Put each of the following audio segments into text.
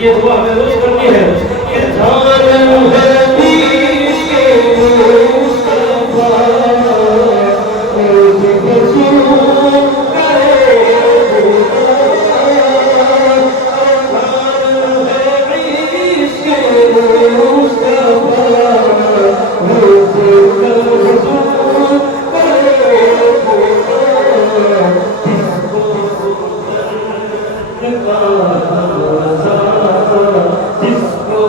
یہ دعا ہمیں روز کرنی ہے کہ جانم ہے عشق مصطفیٰ روز حضور کرے جانم ہے عشق مصطفیٰ روز حضور کرے جس کو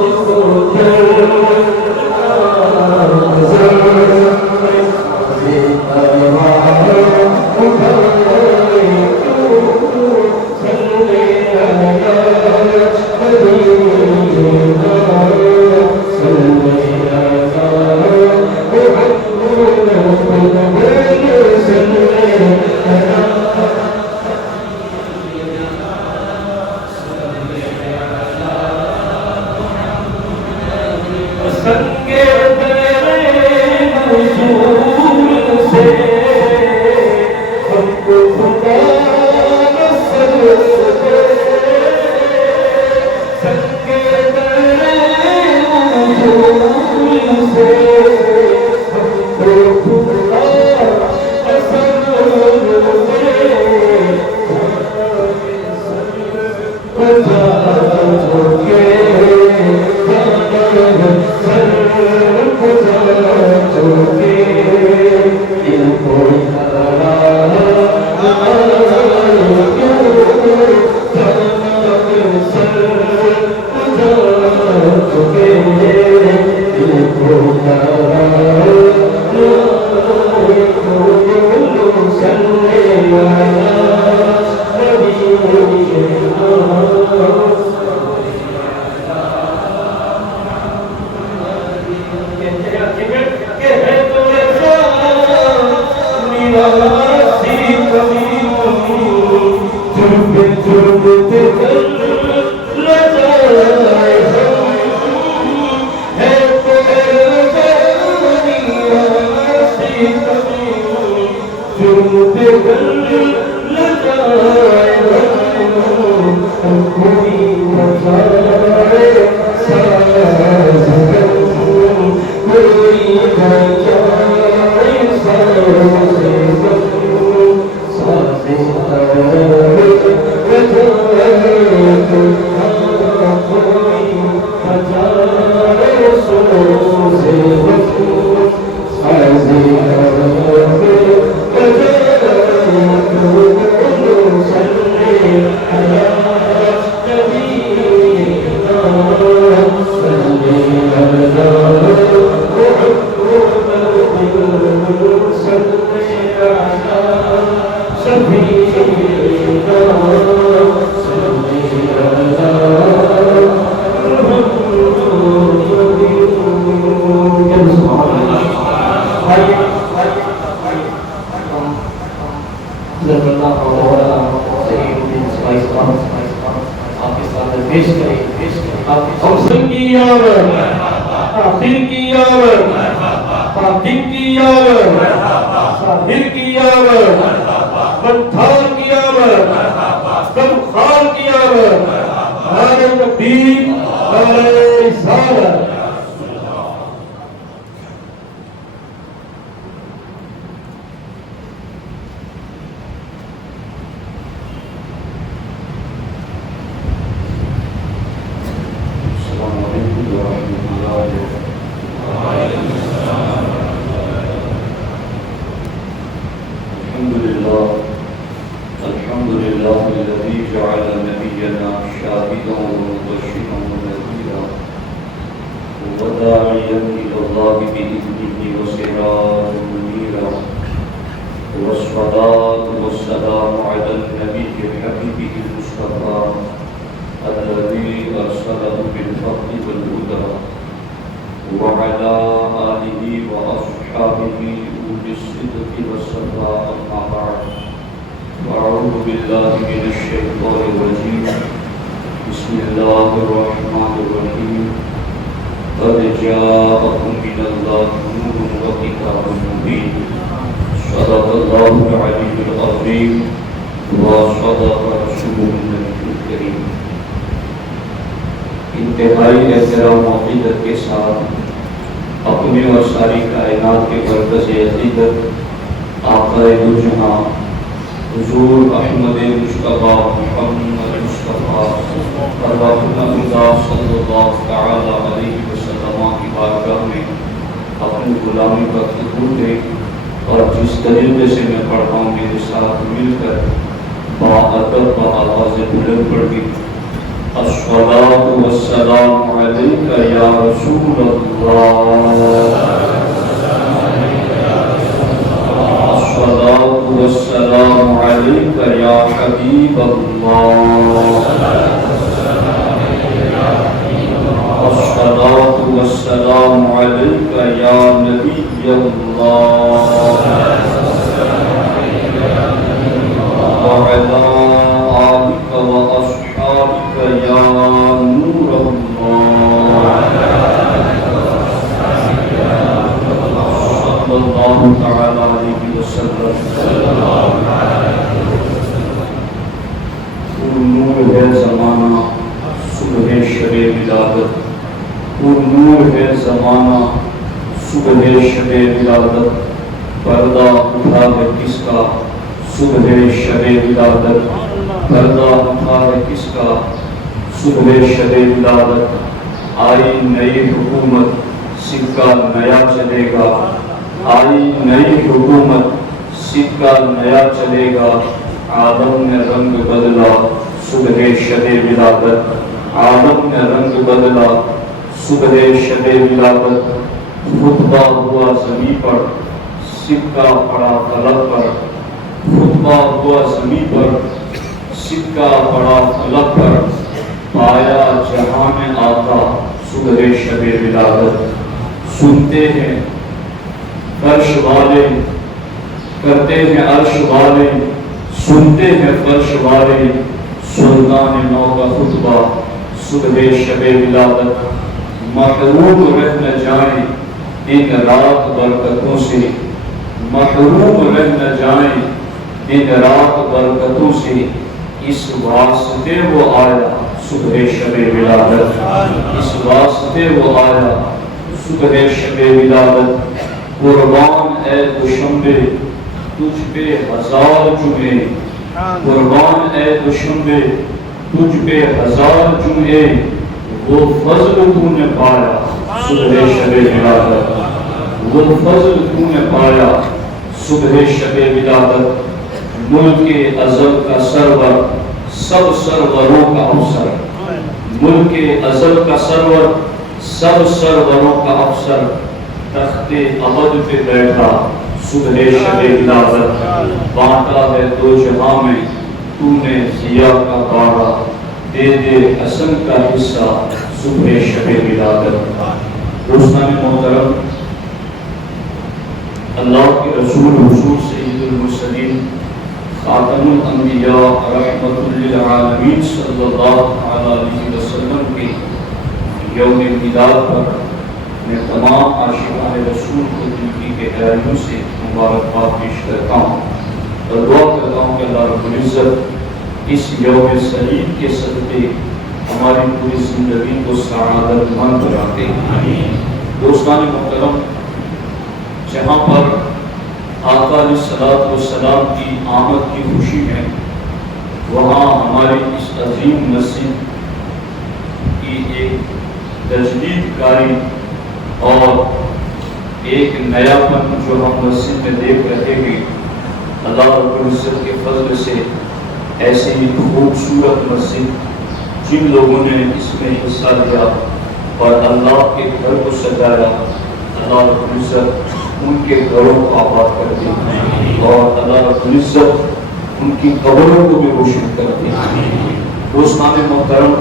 انتہائی احترام و عقیدت کے ساتھ اپنی اور ساری کائنات کے مرکز عقیدت آقا دو جہاں حضور احمد مصطفیٰ محمد مصطفیٰ اللہ صلی اللہ تعالی علیہ وسلم کی بارگاہ میں اپنی غلامی کا قبول دے، اور جس طریقے سے میں پڑھ رہا ہوں میرے ساتھ مل کر باادب بآواز بلند پڑھ گئی الصلاۃ والسلام علیک یا رسول اللہ، الصلاۃ والسلام علیک یا حبیب اللہ، الصلاۃ والسلام علیک یا نبی اللہ، وعلی آلک واصحابک یا نور اللہ، صلی اللہ تعالی علیہ وسلم۔ نور ہے زمانہ صبح شب ولادت، نور ہے زمانہ صبح شب ولادت، پردہ اٹھا ہے کس کا صبح شب ولادت، پردہ اٹھا ہے کس کا صبح شب ولادت، آئی نئی حکومت سکہ نیا چلے گا، آئی نئی حکومت سکہ نیا چلے گا، عالم نے رنگ بدلا صبح شب ولادت، عالم نے رنگ بدلا صبح شب ولادت، خطبہ ہوا زمین پر سکہ پڑا فلک پر، خطبہ ہوا زمین پر سکہ پڑا فلک پر، پایا جہاں میں آقا صبح شب ولادت، سنتے ہیں فرش والے کرتے ہیں عرش والے، سنتے ہیں فرش والے سلطان نو کا خطبہ صبح شب ولادت، محروم رہ نہ جائیں دن رات برکتوں سے، محروم رہ نہ جائیں دن رات برکتوں سے، اس واسطے وہ آیا صبح شب ولادت، اس واسطے وہ آیا صبح شب ولادت، قربان اے دوشنبے تجھ پہ ہزار جمعے، قربان اے دوشنبے تجھ پہ ہزار جمعے، وہ فضل تو نے پایا صبح شب ولادت، وہ فضل تو نے پایا صبح شب ولادت، ملک ازل کا سرور سب سروروں کا افسر، ملک ازل کا سرور سب سروروں کا افسر، تخت ابد پہ بیٹھا صبح شب ولادت، بانٹا ہے دو جہاں میں تو نے ضیاء کا بارہ، دے دے حسن کا حصہ صبح شب ولادت۔ دوستان محترم، اللہ کے رسول حضور سید المرسلین خاتم الانبیاء رحمت للعالمین صلی اللہ علیہ وسلم کے یوم میلاد پر میں تمام عاشقان رسول کو دل کی گہرائیوں سے مبارکباد پیش کرتا ہوں اور دعا کرتا ہوں کہ اللہ رب العزت اس یوم سعید کے صدقے ہماری پوری زندگی کو سعادت مند بنا دے۔ دوستان محترم، جہاں پر آقا علیہ الصلوۃ والسلام کی آمد کی خوشی ہے، وہاں ہماری اس عظیم مسجد کی ایک تجدید کاری اور ایک نیا پن جو ہم مسجد میں دیکھ رہے ہیں، اللہ رب العزت کے فضل سے ایسے ہی خوبصورت مسجد جن لوگوں نے اس میں حصہ لیا اور اللہ کے گھر کو سجایا، اللہ رب العزت ان کے گھروں کو آباد کر دے اور اللہ رب العزت ان کی قبروں کو بھی روشن کر دے۔ دوستان محترم،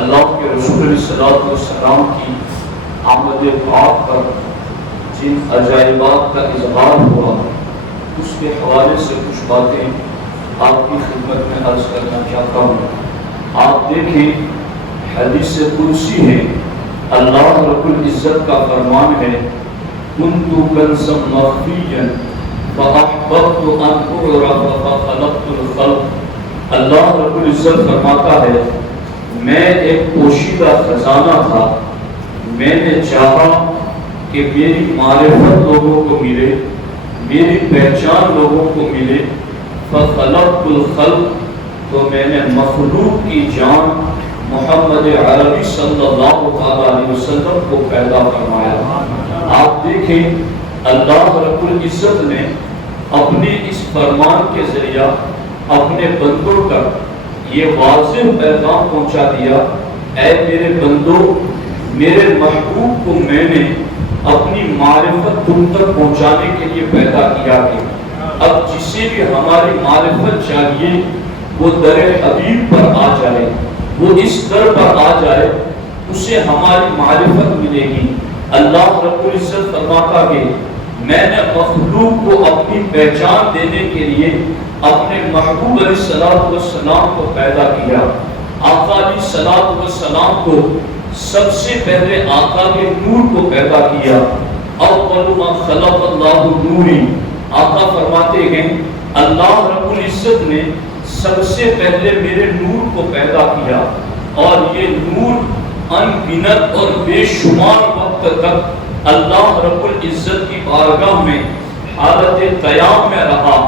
اللہ کے رسول علیہ الصلوۃ والسلام کی آمد پاک پر جن عجائبات کا اظہار ہوا، اس کے حوالے سے کچھ باتیں آپ کی خدمت میں عرض کرنا چاہتا ہوں۔ آپ دیکھیں، حدیث قدسی ہے، اللہ رب العزت کا فرمان ہے، كنت كنزا مخفيا فأحببت أن أعرف فخلقت الخلق۔ اللہ رب العزت فرماتا ہے میں ایک پوشیدہ خزانہ تھا، میں نے چاہا کہ میری معرفت لوگوں کو ملے، میری پہچان لوگوں کو ملے، فخلقت الخلق، تو میں نے مخلوق کی جان محمد عربی صلی اللہ علیہ وسلم کو پیدا فرمایا۔ آپ دیکھیں اللہ رب العزت نے اپنے اس فرمان کے ذریعہ اپنے بندوں تک یہ واضح پیغام پہنچا دیا، اے میرے بندوں، میرے محبوب کو میں نے اپنی معرفت تم تک پہنچانے کے لیے پیدا کیا ہے۔ اب جسے بھی ہماری معرفت چاہیے وہ در حبیب پر آ جائے، وہ اس در پر آ جائے، اسے ہماری معرفت ملے گی۔ اللہ رب العزت فرماتا ہے میں نے مخلوق کو اپنی پہچان دینے کے لیے اپنے محبوب علیہ السلام کو پیدا کیا۔ آقا علیہ السلام کو سب سے پہلے آقا کے نور کو پیدا کیا۔ اول ما خلق اللہ نوری، آقا فرماتے ہیں اللہ رب العزت نے سب سے پہلے میرے نور کو پیدا کیا، اور یہ نور ان گنت اور بے شمار وقت تک اللہ رب العزت کی بارگاہ میں حالت قیام میں رہا،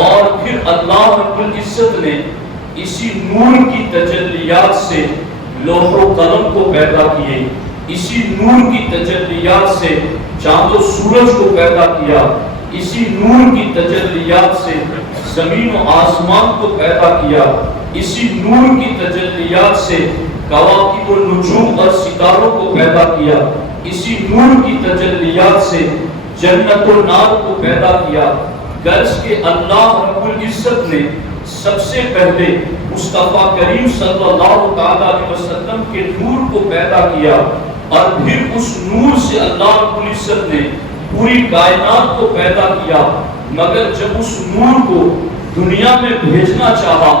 اور پھر اللہ رب العزت نے اسی نور کی تجلیات سے لوح و قلم کو پیدا کیے، اسی نور کی تجلیات سے چاند و سورج کو پیدا کیا، اسی نور کی تجلیات سے زمین و آسمان کو پیدا کیا، اسی نور کی تجلیات سے کواکب و نجوم اور ستاروں کو پیدا کیا، اسی نور کی تجلیات سے جنت و نار کو پیدا کیا۔ غرض کہ اللہ رب العزت نے سب سے پہلے مصطفیٰ کریم صلی اللہ علیہ وسلم کے نور کو پیدا کیا، اور پھر اس نور سے اللہ رب العزت نے پوری کائنات کو پیدا کیا۔ مگر جب اس نور کو دنیا میں بھیجنا چاہا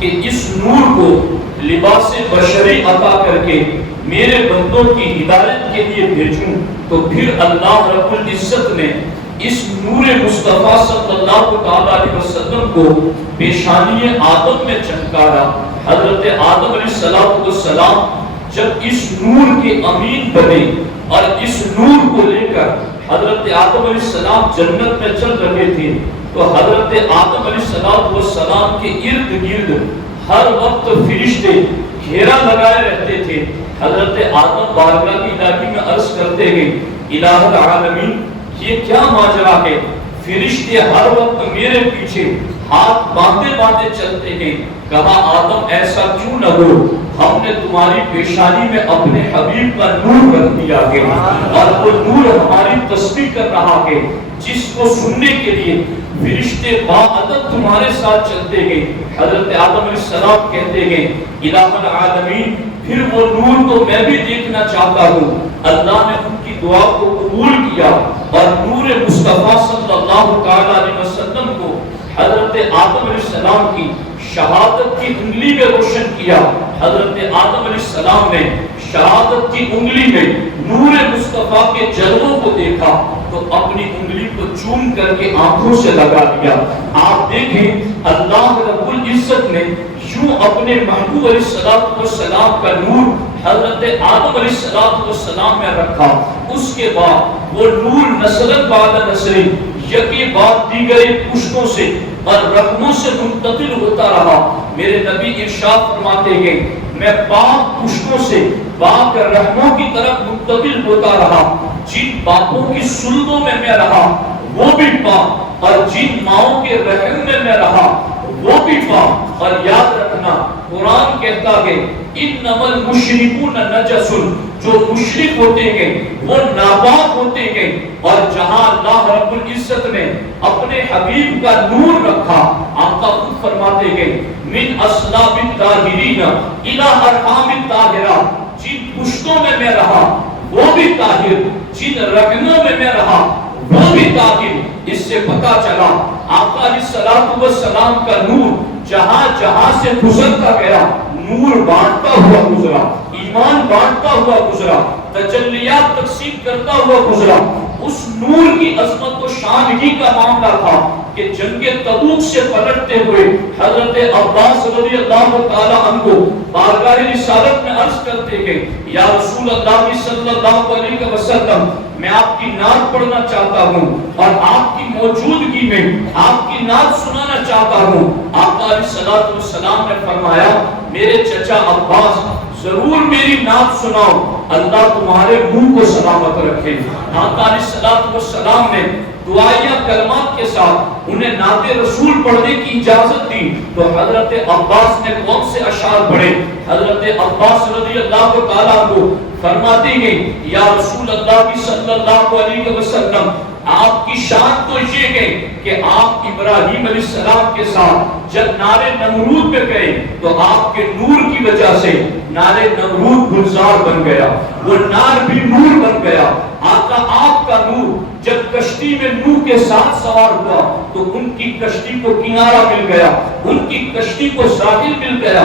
کہ اس نور کو لباس بشری عطا کر کے میرے بندوں کی ہدایت کے لیے بھیجوں، تو پھر اللہ رب العزت نے اس نور مصطفیٰ صلی اللہ علیہ وسلم کو پیشانی آدم میں چمکارا۔ حضرت آدم علیہ السلام جب اس نور کے امین بنے اور اس نور کو لے کر حضرت آدم علیہ السلام جنت میں چل رہے تھے، تو حضرت آدم علیہ السلام کے ارد گرد ہر وقت فرشتے گھیرا لگائے رہتے تھے۔ حضرت آدم بارگاہ کی الہی میں عرض کرتے ہیں الہ العالمین یہ کیا ماجرا ہے، فرشتے ہر وقت میرے پیچھے ہاتھ باندھے باندھے چلتے ہیں۔ کہا آدم ایسا کیوں نہ ہو، ہم نے تمہاری پیشانی میں اپنے حبیب کا نور رکھ دیا ہے، اور وہ نور ہماری تسبیح کر رہا ہے، جس کو سننے کے لیے فرشتے باعدد تمہارے ساتھ چلتے ہیں۔ حضرت آدم علیہ السلام کہتے ہیں الہ العالمین پھر وہ نور تو میں بھی دیکھنا چاہتا ہوں۔ اللہ نے ان کی دعا کو قبول کیا، اور نور مصطفیٰ صلی اللہ علیہ وسلم کو حضرت آدم علیہ السلام کی شہادت کی انگلی میں روشن کیا۔ حضرت آدم علیہ السلام نے شہادت کی انگلی میں نور مصطفیٰ کے جلووں کو دیکھا تو اپنی انگلی کو چوم کر کے آنکھوں سے لگا دیا۔ آپ دیکھیں اللہ رب العزت نے یوں اپنے محبوب علیہ السلام کا نور حضرت آدم علیہ السلام میں رکھا۔ اس کے بعد وہ نور نسل بعد نسل یکی بعد دیگر پشتوں سے اور رحموں سے منتقل ہوتا رہا۔ میرے نبی ارشاد فرماتے ہیں میں پاک پشتوں سے پاک رحموں کی طرف منتقل ہوتا رہا۔ جن باپوں کی سلطوں میں میں رہا وہ بھی پاک، اور جن ماؤں کے رحم میں میں رہا وہ بھی پاک۔ اور یاد رکھنا قرآن کہتا ہے انما المشرکون نجس، جو مشرک ہوتے ہیں وہ ناپاک ہوتے ہیں۔ اور جہاں اللہ رب العزت نے اپنے حبیب کا نور رکھا، آقا خود فرماتے ہیں من اصلاب الطاہرین الی ارحام الطاہرہ، جن پشتوں میں میں رہا وہ بھی طاہر، جن رحموں میں میں رہا وہ بھی طاہر۔ اس سے پتہ چلا آقا علیہ السلام کا نور جہاں جہاں سے گزرتا گیا نور بانٹتا ہوا گزرا، ایمان بانٹتا ہوا گزرا، تجلیات تقسیم کرتا ہوا گزرا۔ اس نور کی عظمت و شان ہی کا معاملہ تھا کہ جنگ تبوک سے پلٹتے ہوئے حضرت عباس رضی اللہ تعالی عنہ کو بارگاہ رسالت میں عرض کرتے گئے یا رسول اللہ صلی اللہ علیہ وسلم میں آپ کی نعت پڑھنا چاہتا ہوں اور آپ کی موجودگی میں آپ کی نعت سنانا چاہتا ہوں۔ آقا علیہ الصلوۃ والسلام نے فرمایا میرے چچا عباس ضرور میری نعت سناؤ، اللہ تمہارے منہ کو سلامت رکھے۔ آقا علیہ الصلوۃ والسلام نے دعائیہ کلمات کے ساتھ انہیں نعت رسول پڑھنے کی اجازت دی تو حضرت عباس نے کون سے اشعار پڑھے؟ حضرت عباس رضی اللہ تعالیٰ عنہ فرماتے ہیں یا رسول اللہ صلی اللہ علیہ وسلم آپ کی شان تو یہ ہے کہ آپ ابراہیم علیہ السلام کے ساتھ جب نارے نمرود پہ گئے تو آپ کے نور کی وجہ سے نارے نمرود گلزار بن گیا، وہ نار بھی نور بن گیا۔ آقا آپ کا نور جب کشتی میں نوح کے ساتھ سوار ہوا تو ان کی کشتی کو کنارہ مل گیا، ان کی کشتی کو ساحل مل گیا۔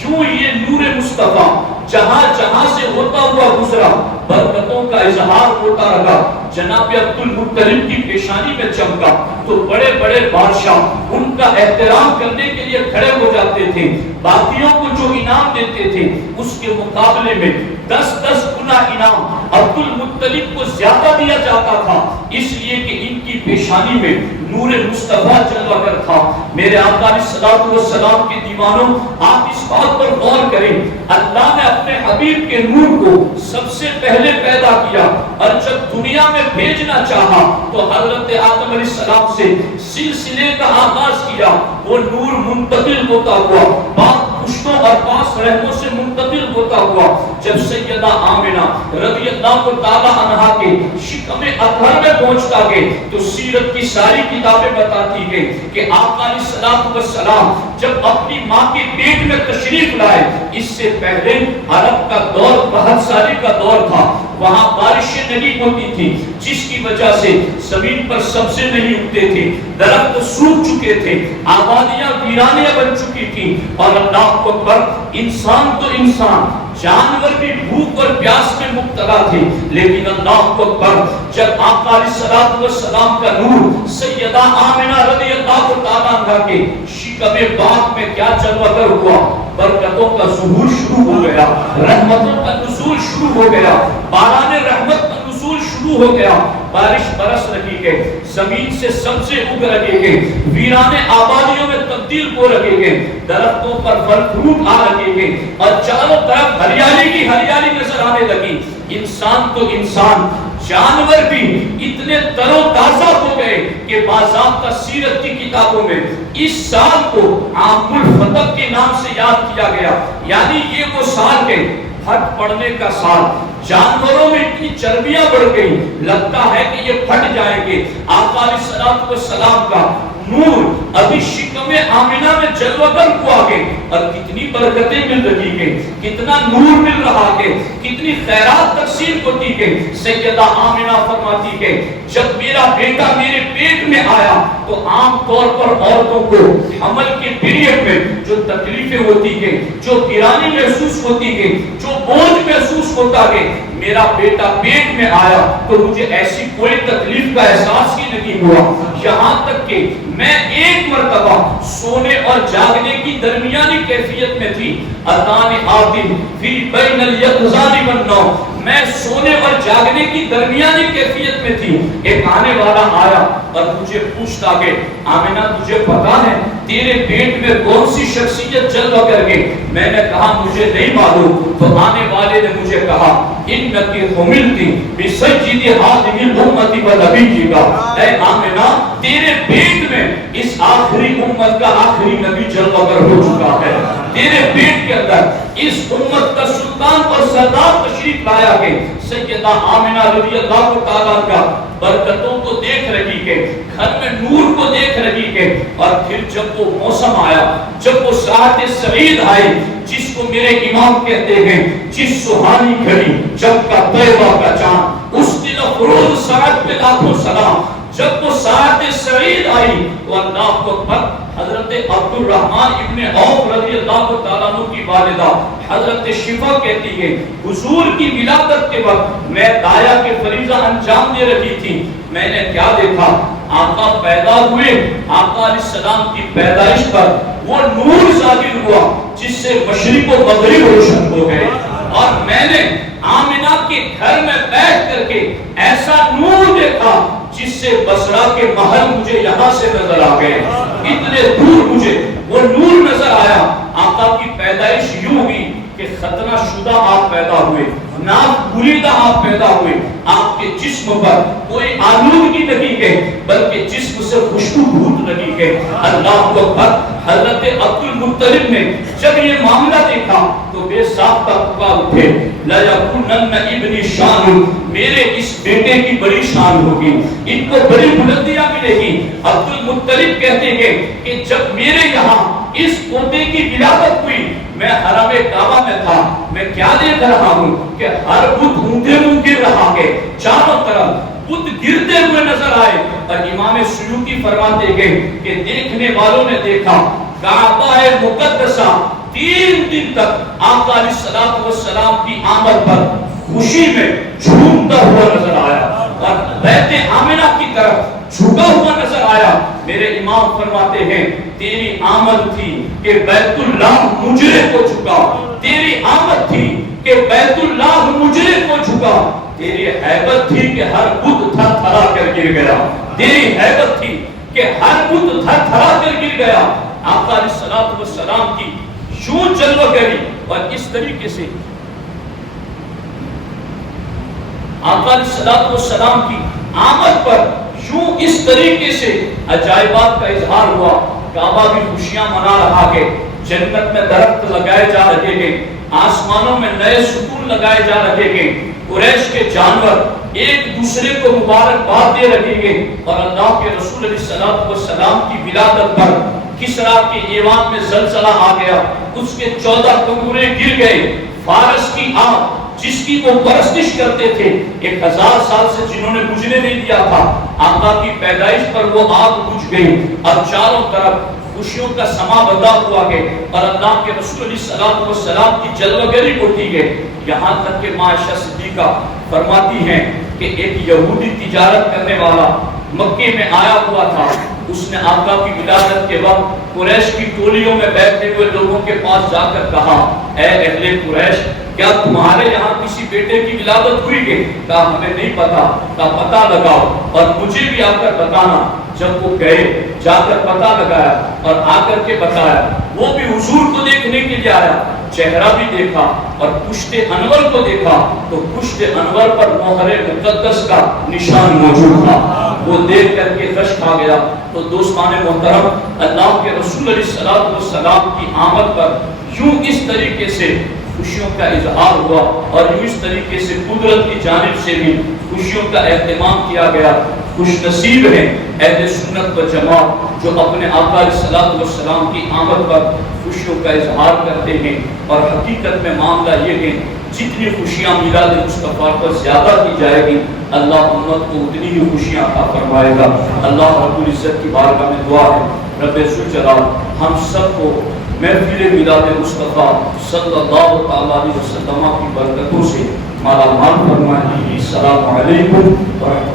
یوں یہ نور مصطفیٰ جہاں جہاں سے ہوتا ہوا گزرا، برکتوں کا اظہار ہوتا رہا۔ جناب عبد المطلب کی پیشانی میں چمکا تو بڑے بڑے بادشاہ ان کا احترام کرنے کے لیے کھڑے ہو جاتے تھے، باقیوں کو جو انعام دیتے تھے اس کے مقابلے میں 10 گنا انعام عبد المطلب کو زیادہ دیا جاتا تھا، اس لیے کہ ان کی پیشانی میں نور مصطفیٰ جلوہ گر تھا۔ میرے آقا علیہ الصلوۃ والسلام کے دیوانوں، آپ اس بات پر غور کریں، اللہ نے اپنے حبیب کے نور کو سب سے پہلے پیدا کیا اور جب دنیا میں بھیجنا چاہا تو حضرت آدم علیہ السلام سے سلسلے کا آغاز کیا۔ وہ نور منتقل ہوتا ہوا پاک پشتوں اور پاس رحموں سے منتقل ہوتا ہوا جب سیدہ آمنہ رضی اللہ تعالی عنہا کے شکم اطہر میں پہنچتا گئے تو سیرت کی ساری کتابیں بتاتی گئی کہ آقا علیہ الصلوۃ والسلام جب اپنی ماں کے پیٹ میں تشریف لائے، اس سے پہلے عرب کا دور بہت سالی کا دور تھا، وہاں بارشیں نہیں ہوتی تھی جس کی وجہ سے زمین پر سبزے نہیں اگتے تھے، درخت سوکھ چکے تھے، آبادیاں ویرانیاں بن چکی تھی اور اللہ اکبر انسان تو انسان جانور بھی بھوک اور پیاس میں مبتلا تھے، لیکن اللہ اکبر جب آقا علیہ الصلوۃ والسلام کا نور سیدہ آمنہ رضی اللہ تعالیٰ عنہا کے شکم باغ میں کیا جلوہ گر ہوا، برکتوں کا ظہور شروع ہو گیا، رحمتوں کا نزول شروع ہو گیا، باران رحمت کا نزول شروع ہو گیا، بارش برس رہی ہے، زمین سے سبزے اگ رہے ہیں، ویرانے آبادیوں میں تبدیل ہو رہے ہیں، درختوں پر پھل فروٹ آ رہے ہیں اور چاروں طرف ہریالی کی ہریالی نظر آنے لگی۔ انسان تو انسان جانور بھی اتنے تر و تازہ ہو گئے کہ باضابطہ سیرت کی کتابوں میں اس سال کو عام الفتح کے نام سے یاد کیا گیا، یعنی یہ وہ سال ہے پھٹ پڑنے کا سال۔ جانوروں میں اتنی چربیاں بڑھ گئی، لگتا ہے کہ یہ پھٹ جائیں گے۔ آقا علیہ الصلوۃ والسلام کا نور ابھی شکم آمنہ میں جلوہ گر ہوا ہے اور کتنی برکتیں مل رہی ہیں، کتنا نور مل رہا ہے، کتنی خیرات تقسیم ہوتی ہے۔ سیدہ آمنہ فرماتی ہے جب میرا بیٹا میرے پیٹ میں آیا تو عام طور پر عورتوں کو حمل کے پیریڈ میں جو تکلیفیں ہوتی ہیں، جو گرانی محسوس ہوتی ہے، جو بوجھ محسوس ہوتا ہے، میرا بیٹا پیٹ میں آیا تو مجھے ایسی کوئی تکلیف کا احساس ہی نہیں ہوا، یہاں تک کہ میں ایک مرتبہ سونے اور جاگنے کی درمیانی کیفیت میں تھی۔ اذان آدم فی بین الیقظان والنوم، میں سونے اور جاگنے کی درمیانی کیفیت میں تھی۔ ایک آنے والا آیا اور مجھے پوچھتا کہ آمنہ تجھے پتا ہے تیرے پیٹ میں کون سی شخصیت جلوہ گر گئی؟ میں نے کہا مجھے نہیں معلوم۔ تو آنے والے نے مجھے کہا انکی حملتی بسجد ہذہ الامۃ ونبیھا، اے آمنہ تیرے پیٹ میں اس آخری امت کا آخری نبی جلوہ گر ہو چکا ہے، تیرے پیٹ کے اندر اس امت کا سلطان اور سردار تشریف لایا ہے۔ سیدہ آمنہ رضی اللہ تعالیٰ عنہا برکتوں کو دیکھ رہی ہے، گھر میں نور کو دیکھ رہی ہے، اور پھر جب وہ موسم آیا، جب وہ ساعت سعید آئی جس کو میرے امام کہتے ہیں، جس سہانی گھڑی جب کا طیبہ کا چاند، اس دل افروز ساعت پہ لاکھوں سلام، جب وہ ساعت سعید آئی تو اللہ اکبر حضرت عبد الرحمن ابن عوف رضی اللہ تعالیٰ عنہ کی والدہ حضرت شفا کہتی ہے حضور کی ولادت کے وقت میں دایا کے فریضہ انجام دے رہی تھی، میں نے کیا دیکھا آقا پیدا ہوئے، آقا علیہ السلام کی پیدائش پر وہ نور ظاہر ہوا جس سے مشرق و مغرب روشن ہو گئے، اور میں نے آمنہ کے گھر میں بیٹھ کر کے ایسا نور دیکھا جس سے بصرہ کے محل مجھے یہاں سے نظر آ گئے، اتنے دور مجھے وہ نور نظر آیا۔ آقا کی پیدائش یوں ہوئی کہ ختنہ شدہ آپ پیدا ہوئے، ناک بریدہ آپ پیدا ہوئے، آپ کے جسم پر کوئی آلودگی نہیں گئی بلکہ جسم سے خوشبو بھوت لگی گئی۔ اللہ کو اکبر۔ حضرت عبدالمطلب نے جب یہ معاملہ دیکھا تو بے ساختہ پکار اٹھے، لَيَكُنَّنَّ ابْنِ شَانٌ، میرے اس بیٹے کی بڑی شان ہوگی، ان کو بڑی بلندیاں ملے گی۔ عبدالمطلب کہتے ہیں کہ جب میرے یہاں اس پوتے کی ولادت ہوئی، میں حرم کعبہ میں تھا، میں کیا دیکھ رہا ہوں کہ ہر بت اونٹے منہ گر رہا ہے، چاروں طرف بت گرتے ہوئے نظر آئے، اور امام سیوطی فرماتے ہیں کہ دیکھنے والوں نے دیکھا کعبہ مقدسہ 3 دن تک آقا علیہ السلام کی آمد پر خوشی میں جھومتا ہوا نظر آیا، اور بیت آمنہ کی طرف جھکا ہوا نظر آیا۔ میرے امام فرماتے ہیں تیری آمد تھی کہ بیت اللہ مجرے کو جھکا، تیری آمد تھی کہ بیت اللہ مجرے کو جھکا، تیری حیبت تھی کہ ہر بت تھر تھرا کر گر گیا، تیری حیبت تھی کہ ہر بت تھر تھرا کر گر گیا۔ آقا علیہ السلام کی یوں جلوہ گری، اور اس طریقے سے آقا علیہ السلام کی آمد پر یوں اس طریقے سے عجائبات کا اظہار ہوا۔ کعبہ بھی خوشیاں منا رہا ہے، جنت میں درخت لگائے جا رہے ہیں، آسمانوں میں نئے ستون لگائے جا رہے ہیں، قریش کے جانور ایک دوسرے کو مبارکباد دے رہے ہیں، اور اللہ کے رسول علیہ السلام کی ولادت پر کسریٰ کے ایوان میں زلزلہ آ گیا، اس کے 14 کنگورے گر گئے۔ فارس کی آگ جس کی وہ پرستش کرتے تھے 1000 سال سے جنہوں نے بجھنے نہیں دیا تھا، آقا کی پیدائش پر وہ آگ بجھ گئی، اب چاروں طرف خوشیوں کا سما بندہ ہوا ہے، اور اللہ کے رسول علیہ السلام کی جلوہ گری ہوتی ہے۔ یہاں تک کہ عائشہ صدیقہ فرماتی ہیں کہ ایک یہودی تجارت کرنے والا مکے میں آیا ہوا تھا، اس نے آقا کی ولادت کے وقت قریش کی ٹولیوں میں بیٹھے ہوئے لوگوں کے پاس جا کر کہا، اے اہل قریش، کیا تمہارے یہاں کسی بیٹے کی ولادت ہوئی ہے؟ کہا ہمیں نہیں پتا، کہا پتہ لگاؤ اور مجھے بھی آ کر بتانا۔ جب وہ گئے، جا کر پتہ لگایا اور آ کر کے بتایا، وہ بھی حضور کو دیکھنے کے لیے آیا، چہرہ بھی دیکھا اور پشت انور کو دیکھا تو پشت انور پر مہر مقدس کا نشان موجود تھا۔ وہ دیکھ کر کے رشک آ گیا۔ تو دوستان محترم، اللہ کے رسول علیہ السلام کی آمد پر یوں اس طریقے سے خوشیوں کا اظہار ہوا، اور یوں اس طریقے سے قدرت کی جانب سے بھی خوشیوں کا اہتمام کیا گیا۔ خوش نصیب ہیں اہل سنت و جماعت جو اپنے آقا علیہ السلام کی آمد پر خوشیوں کا اظہار کرتے ہیں، اور حقیقت میں معاملہ یہ ہے جتنی خوشیاں میلاد مصطفیٰ پر زیادہ کی جائے گی، اللہ امت کو اتنی ہی خوشیاں عطا فرمائے گا۔ اللہ رب العزت کی بارگاہ میں دعا ہے، رب ذوالجلال ہم سب کو محفل میلاد مصطفیٰ صلی اللہ تعالیٰ علیہ وسلم کی برکتوں سے مالا مال فرمائے۔ السلام علیکم ورحمۃ اللہ۔